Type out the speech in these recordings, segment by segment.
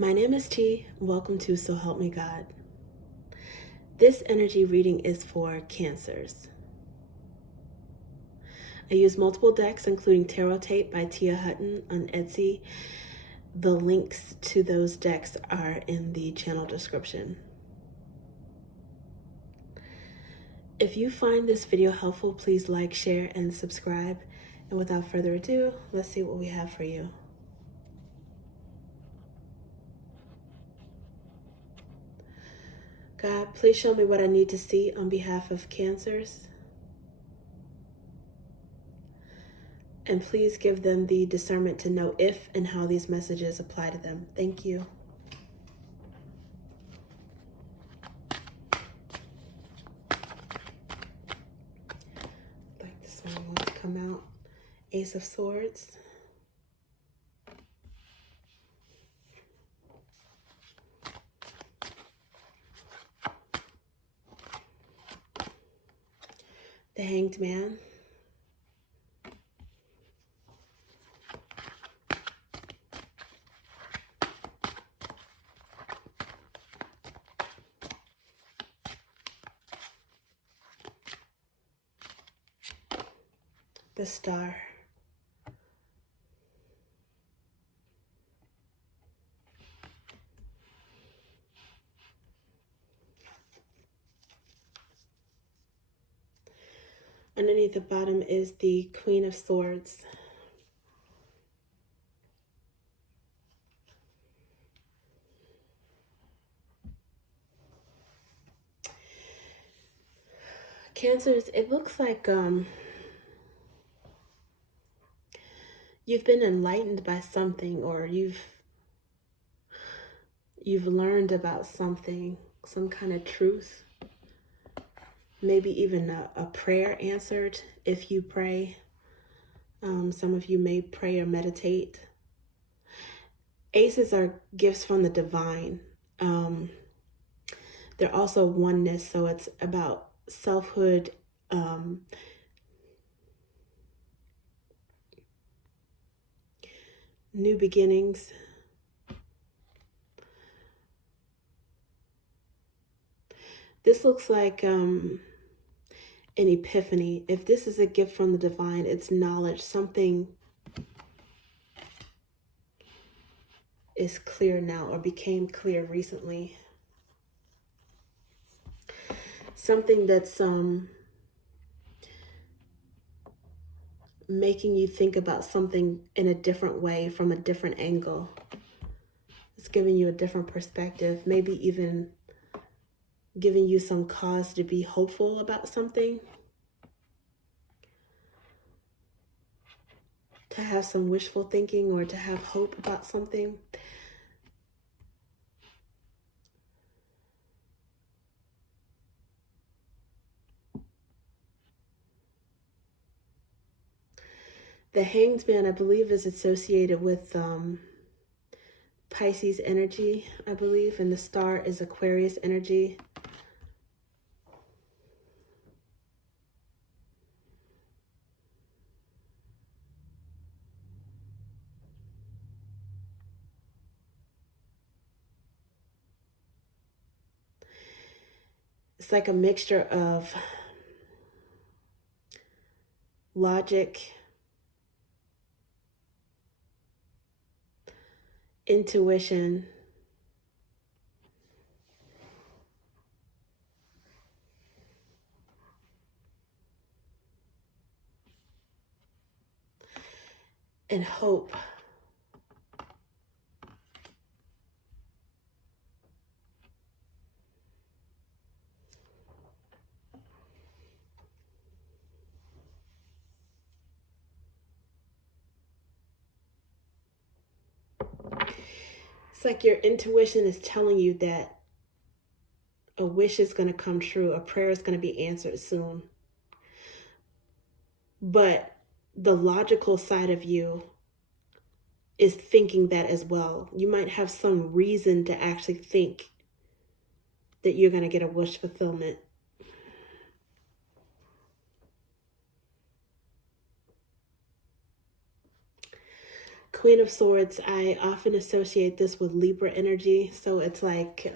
My name is T. Welcome to So Help Me God. This energy reading is for Cancers. I use multiple decks, including Tarot Tape by Tia Hutton on Etsy. The links to those decks are in the channel description. If you find this video helpful, please like, share, and subscribe. And without further ado, let's see what we have for you. God, please show me what I need to see on behalf of Cancers. And please give them the discernment to know if and how these messages apply to them. Thank you. Like this one wants to come out. Ace of Swords. The Hanged Man. The Star. Underneath the bottom is the Queen of Swords. Cancers, it looks like you've been enlightened by something, or you've learned about something, some kind of truth. Maybe even a prayer answered if you pray. Some of you may pray or meditate. Aces are gifts from the divine. They're also oneness, so it's about selfhood, new beginnings. This looks like an epiphany. If this is a gift from the divine, it's knowledge. Something is clear now, or became clear recently. Something that's making you think about something in a different way, from a different angle. It's giving you a different perspective, maybe even giving you some cause to be hopeful about something, to have some wishful thinking, or to have hope about something. The Hanged Man, I believe, is associated with Pisces energy, I believe, and the Star is Aquarius energy. It's like a mixture of logic, intuition, and hope. It's like your intuition is telling you that a wish is going to come true, a prayer is going to be answered soon. But the logical side of you is thinking that as well. You might have some reason to actually think that you're going to get a wish fulfillment. Queen of Swords, I often associate this with Libra energy. So it's like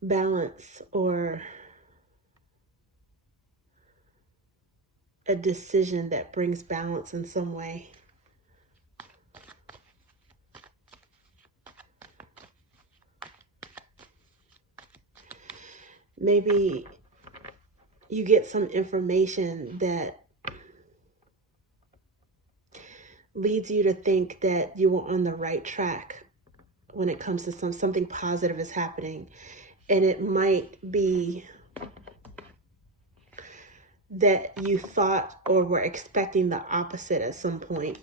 balance, or a decision that brings balance in some way. Maybe you get some information that leads you to think that you were on the right track when it comes to something positive is happening. And it might be that you thought or were expecting the opposite at some point.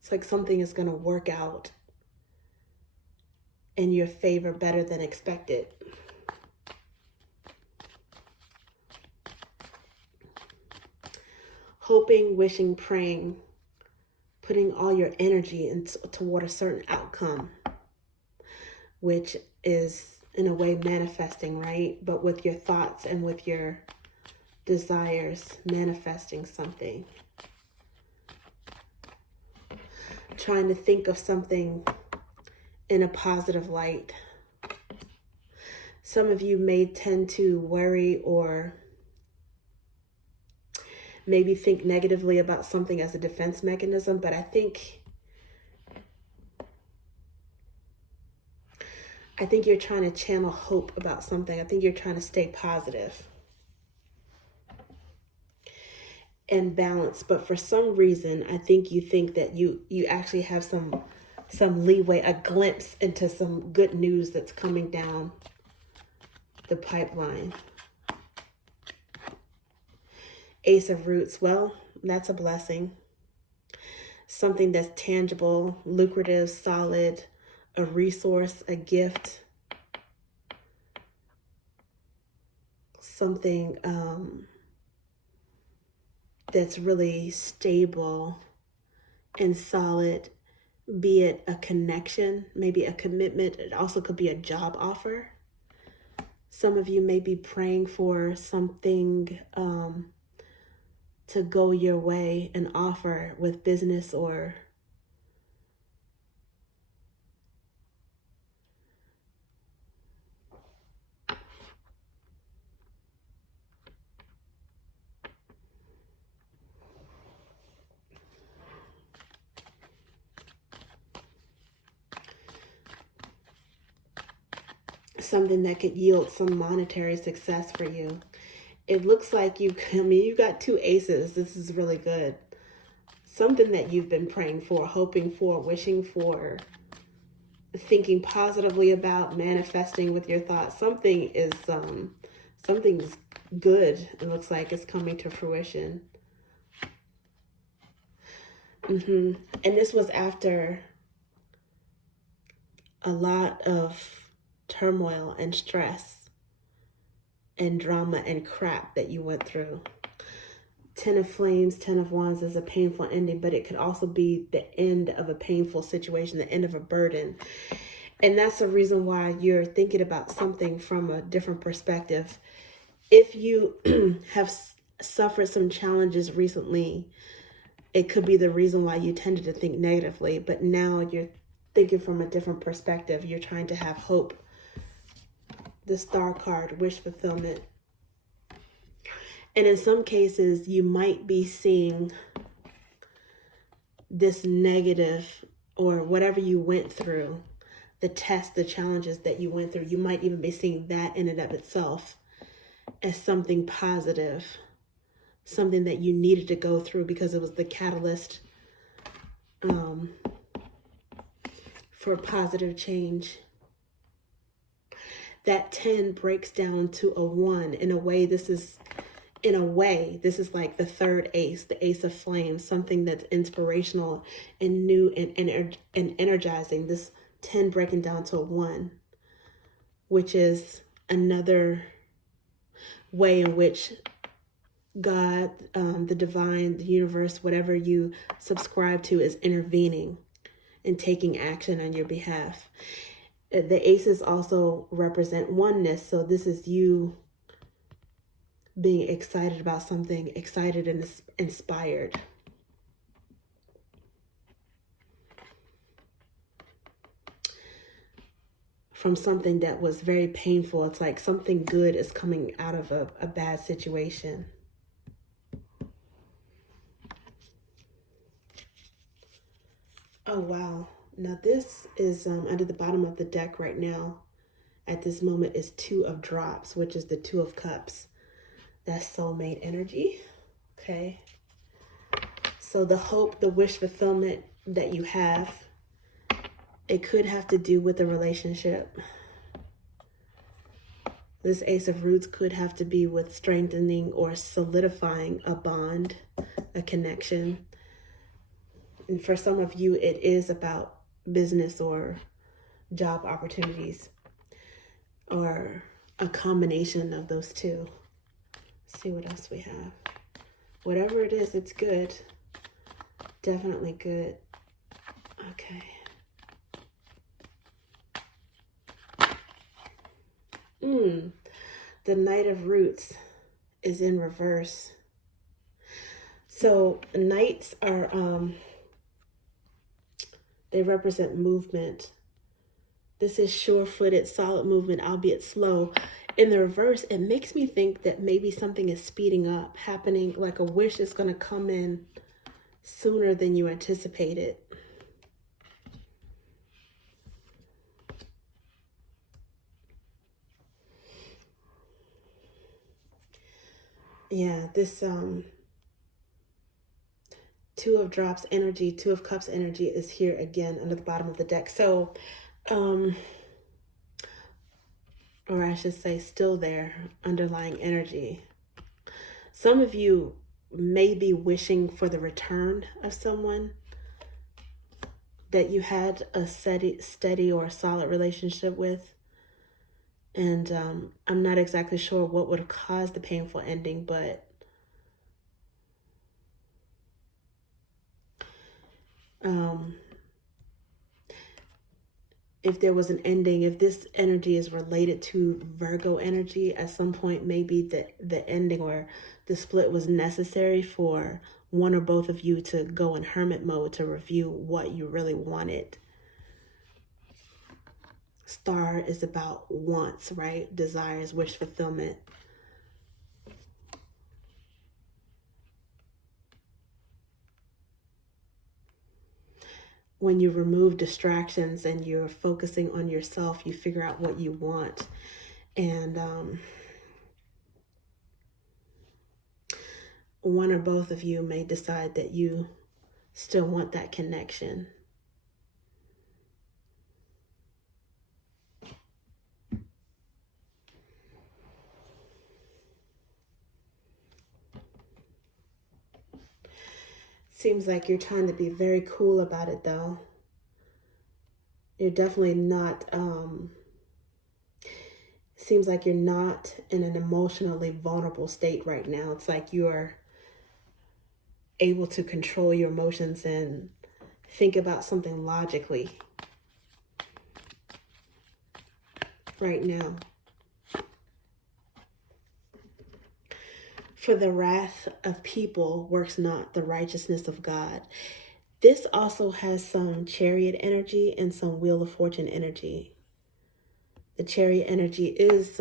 It's like something is going to work out in your favor better than expected. Hoping, wishing, praying, putting all your energy toward a certain outcome, which is in a way manifesting, right? But with your thoughts and with your desires, manifesting something. Trying to think of something in a positive light. Some of you may tend to worry or maybe think negatively about something as a defense mechanism, but I think you're trying to channel hope about something. I think you're trying to stay positive and balance. But for some reason, I think you think that you actually have some leeway, a glimpse into some good news that's coming down the pipeline. Ace of Roots, well, that's a blessing. Something that's tangible, lucrative, solid, a resource, a gift. Something that's really stable and solid, be it a connection, maybe a commitment. It also could be a job offer. Some of you may be praying for something to go your way, an offer with business or something that could yield some monetary success for you. It looks like you got two aces. This is really good. Something that you've been praying for, hoping for, wishing for, thinking positively about, manifesting with your thoughts. Something's good. It looks like it's coming to fruition. And this was after a lot of turmoil and stress and drama and crap that you went through. 10 of Flames, 10 of Wands is a painful ending, but it could also be the end of a painful situation, the end of a burden. And that's the reason why you're thinking about something from a different perspective. If you have suffered some challenges recently, it could be the reason why you tended to think negatively, but now you're thinking from a different perspective. You're trying to have hope. The Star card, wish fulfillment. And in some cases, you might be seeing this negative or whatever you went through, the test, the challenges that you went through. You might even be seeing that in and of itself as something positive, something that you needed to go through because it was the catalyst for positive change. That 10 breaks down to a 1. In a way, this is like the third ace, the Ace of Flames, something that's inspirational and new and energizing. This 10 breaking down to a 1, which is another way in which God, the divine, the universe, whatever you subscribe to, is intervening and taking action on your behalf. The aces also represent oneness. So this is you being excited about something, excited and inspired. From something that was very painful. It's like something good is coming out of a bad situation. Oh, wow. Now this is under the bottom of the deck right now. At this moment is Two of Drops, which is the Two of Cups. That's soulmate energy. Okay. So the hope, the wish fulfillment that you have, it could have to do with a relationship. This Ace of Roots could have to be with strengthening or solidifying a bond, a connection. And for some of you, it is about business or job opportunities, or a combination of those two. Let's see what else we have. Whatever it is, it's good. Definitely good. Okay. The Knight of Roots is in reverse. So knights are, they represent movement. This is sure-footed, solid movement, albeit slow. In the reverse, it makes me think that maybe something is speeding up, happening, like a wish is going to come in sooner than you anticipated. Yeah, this Two of Drops energy, Two of Cups energy is here again under the bottom of the deck. So, or I should say still there, underlying energy. Some of you may be wishing for the return of someone that you had a steady or solid relationship with. And I'm not exactly sure what would have caused the painful ending, but if there was an ending, if this energy is related to Virgo energy, at some point maybe the ending or the split was necessary for one or both of you to go in hermit mode to review what you really wanted. Star is about wants, right? Desires, wish fulfillment. When you remove distractions and you're focusing on yourself, you figure out what you want. And one or both of you may decide that you still want that connection. Seems like you're trying to be very cool about it, though. You're definitely not, seems like you're not in an emotionally vulnerable state right now. It's like you're able to control your emotions and think about something logically right now. For the wrath of people works not the righteousness of God. This also has some Chariot energy and some Wheel of Fortune energy. The Chariot energy is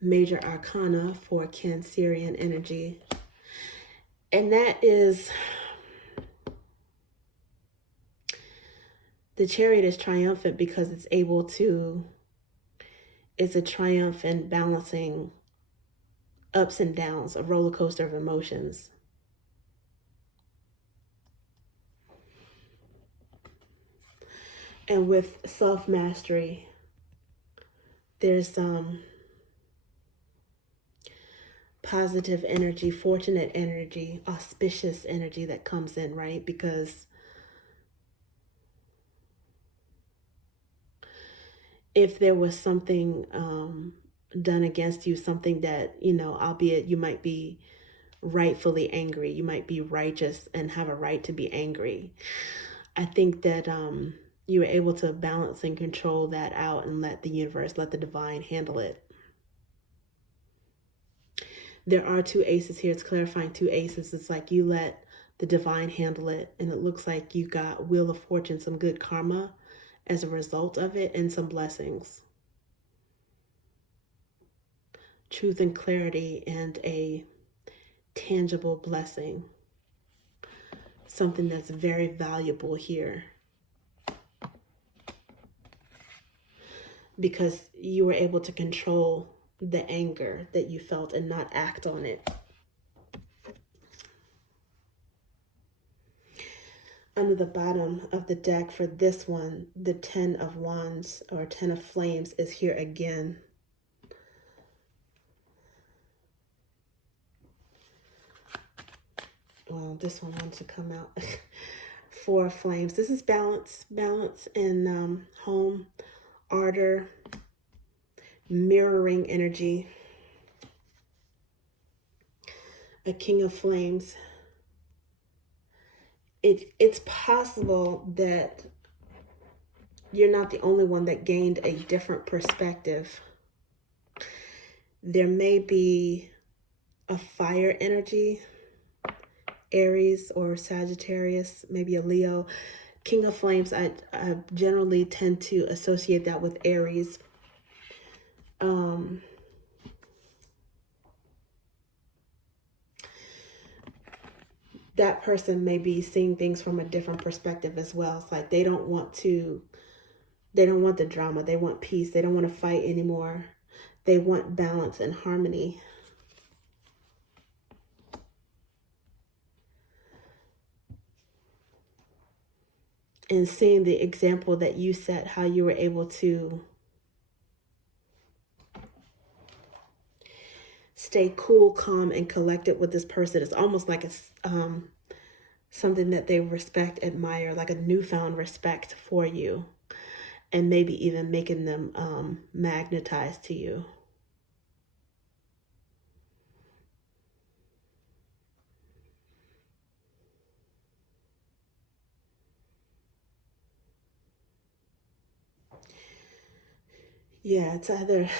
major arcana for Cancerian energy. And that is, the Chariot is triumphant because it's able to, it's a triumph in balancing ups and downs, a roller coaster of emotions. And with self-mastery, there's positive energy, fortunate energy, auspicious energy that comes in, right? Because if there was something done against you, something that, you know, albeit you might be rightfully angry, you might be righteous and have a right to be angry. I think that you were able to balance and control that out and let the universe, let the divine handle it. There are two aces here. It's clarifying two aces. It's like you let the divine handle it, and it looks like you got Wheel of Fortune, some good karma as a result of it, and some blessings. Truth and clarity and a tangible blessing. Something that's very valuable here. Because you were able to control the anger that you felt and not act on it. Under the bottom of the deck for this one, the 10 of Wands or 10 of Flames is here again. Well, this one wants to come out. 4 of Flames. This is balance in home, ardor, mirroring energy. A King of Flames. It's possible that you're not the only one that gained a different perspective. There may be a fire energy, Aries or Sagittarius, maybe a Leo. King of Flames, I generally tend to associate that with Aries. That person may be seeing things from a different perspective as well. It's like they don't want the drama. They want peace. They don't want to fight anymore. They want balance and harmony. And seeing the example that you set, how you were able to stay cool, calm, and collected with this person. It's almost like it's something that they respect, admire, like a newfound respect for you, and maybe even making them magnetized to you. Yeah, it's either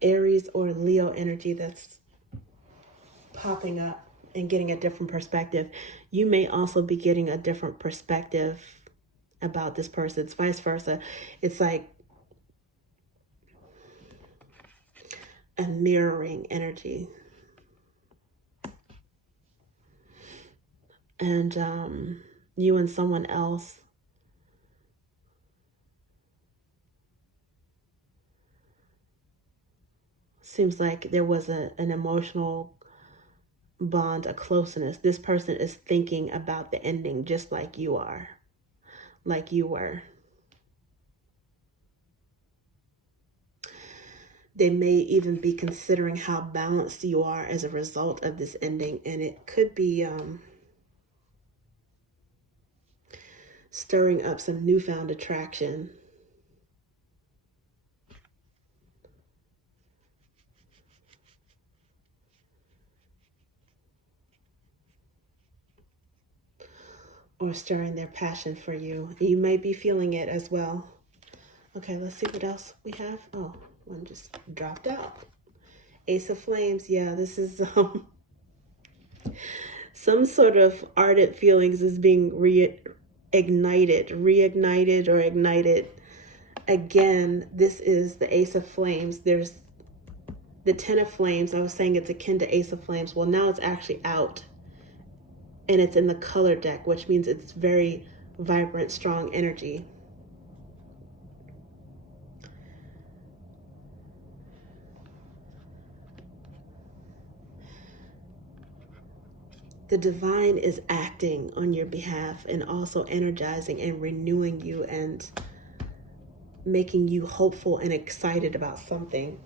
Aries or Leo energy that's popping up and getting a different perspective. You may also be getting a different perspective about this person. It's vice versa. It's like a mirroring energy. And you and someone else seems like there was an emotional bond, a closeness. This person is thinking about the ending just like you are, like you were. They may even be considering how balanced you are as a result of this ending, and it could be stirring up some newfound attraction. Or stirring their passion for you. You may be feeling it as well. Okay, let's see what else we have. Oh, one just dropped out. Ace of Flames. Yeah, this is some sort of ardent feelings is being reignited or ignited. Again, this is the Ace of Flames. There's the 10 of Flames. I was saying it's akin to Ace of Flames. Well, now it's actually out. And it's in the color deck, which means it's very vibrant, strong energy. The divine is acting on your behalf and also energizing and renewing you and making you hopeful and excited about something.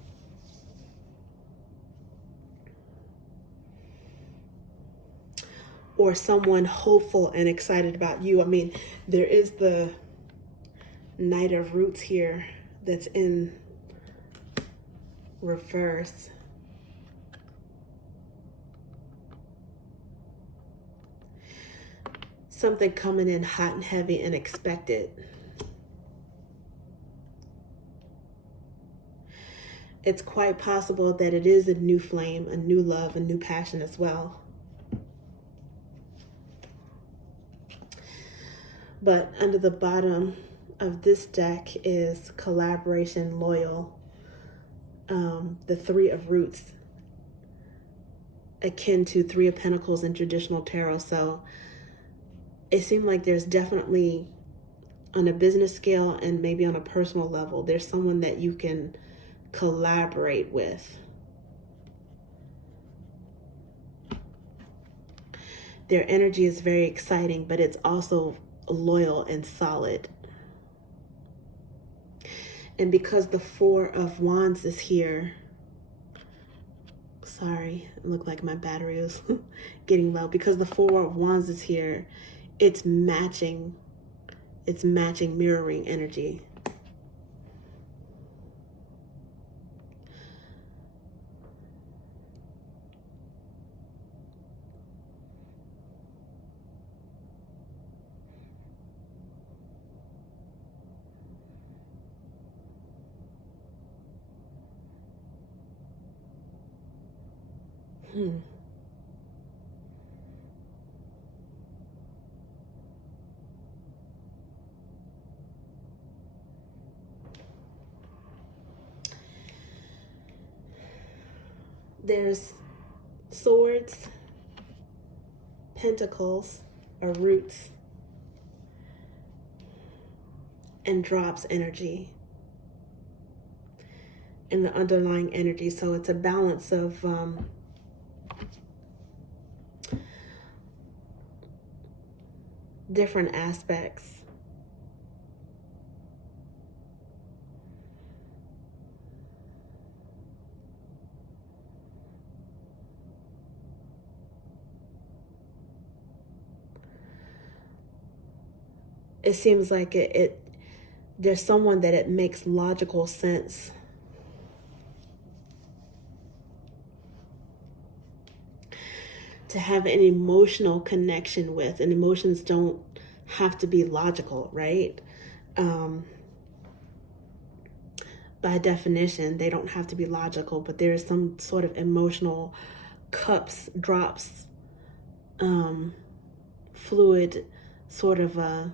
Or someone hopeful and excited about you. I mean, there is the Knight of Roots here that's in reverse. Something coming in hot and heavy and expected. it's quite possible that it is a new flame, a new love, a new passion as well. But under the bottom of this deck is collaboration, loyal, the Three of Roots, akin to Three of Pentacles in traditional tarot. So it seemed like there's definitely, on a business scale and maybe on a personal level, there's someone that you can collaborate with. Their energy is very exciting, but it's also loyal and solid. And because the Four of Wands is here, sorry, it looked like my battery was getting low. Because the Four of Wands is here, it's matching, mirroring energy. There's swords, pentacles, or roots, and drops energy in the underlying energy. So it's a balance of different aspects. It seems like there's someone that it makes logical sense to have an emotional connection with, and emotions don't have to be logical, right? By definition, they don't have to be logical, but there is some sort of emotional cups, drops, fluid sort of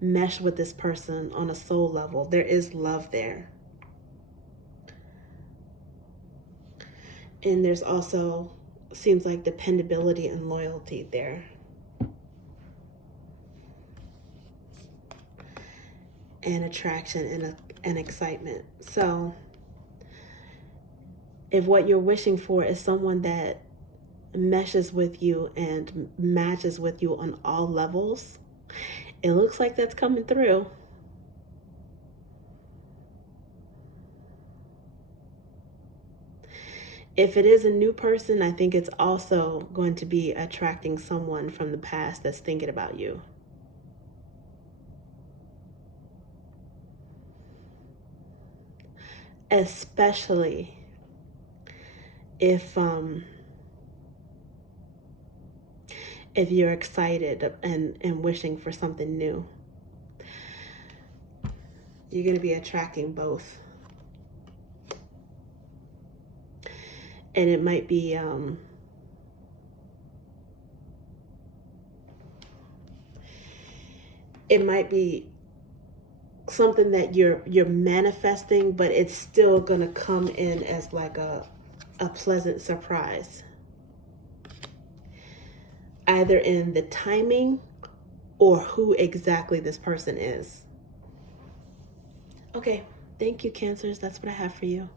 mesh with this person on a soul level. There is love there. And there's also, seems like, dependability and loyalty there. And attraction and excitement. So if what you're wishing for is someone that meshes with you and matches with you on all levels, it looks like that's coming through. If it is a new person, I think it's also going to be attracting someone from the past that's thinking about you. Especially if you're excited and wishing for something new. You're going to be attracting both. And it might be something that you're manifesting, but it's still going to come in as like a pleasant surprise. Either in the timing or who exactly this person is. Okay, thank you, Cancers. That's what I have for you.